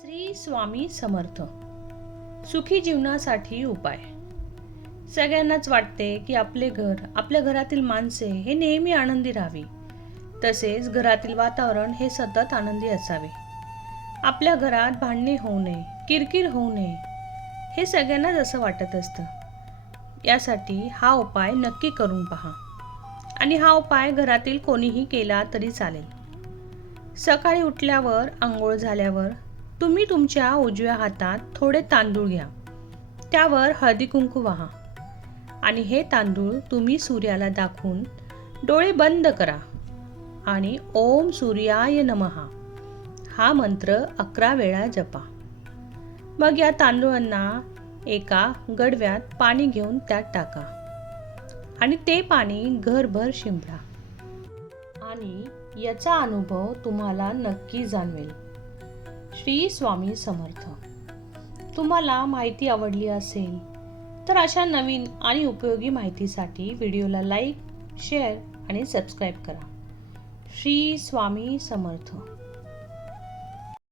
श्री स्वामी समर्थ. सुखी जीवनासाठी उपाय. सगळ्यांनाच वाटते की आपले घर, आपल्या घरातील माणसे हे नेहमी आनंदी राहावी. तसेच घरातील वातावरण हे सतत आनंदी असावे. आपल्या घरात भांडणे होऊ नये, किरकिर होऊ नये, हे सगळ्यांनाच असं वाटत असतं. यासाठी हा उपाय नक्की करून पहा. आणि हा उपाय घरातील कोणीही केला तरी चालेल. सकाळी उठल्यावर, आंघोळ झाल्यावर तुम्ही तुमच्या उजव्या हातात थोडे तांदूळ घ्या. त्यावर हळदी कुंकू वाहा आणि हे तांदूळ तुम्ही सूर्याला दाखवून डोळे बंद करा आणि ओम सूर्याय नमः हा मंत्र 11 वेळा जपा. मग या तांदूळांना एका गडव्यात पाणी घेऊन त्यात टाका आणि ते पाणी घरभर शिंपडा आणि याचा अनुभव तुम्हाला नक्की जाणवेल. श्री स्वामी समर्थ. तुम्हाला माहिती आवडली असेल तर अशा नवीन आणि उपयोगी माहितीसाठी व्हिडिओला लाईक, शेअर आणि सबस्क्राईब करा. श्री स्वामी समर्थ.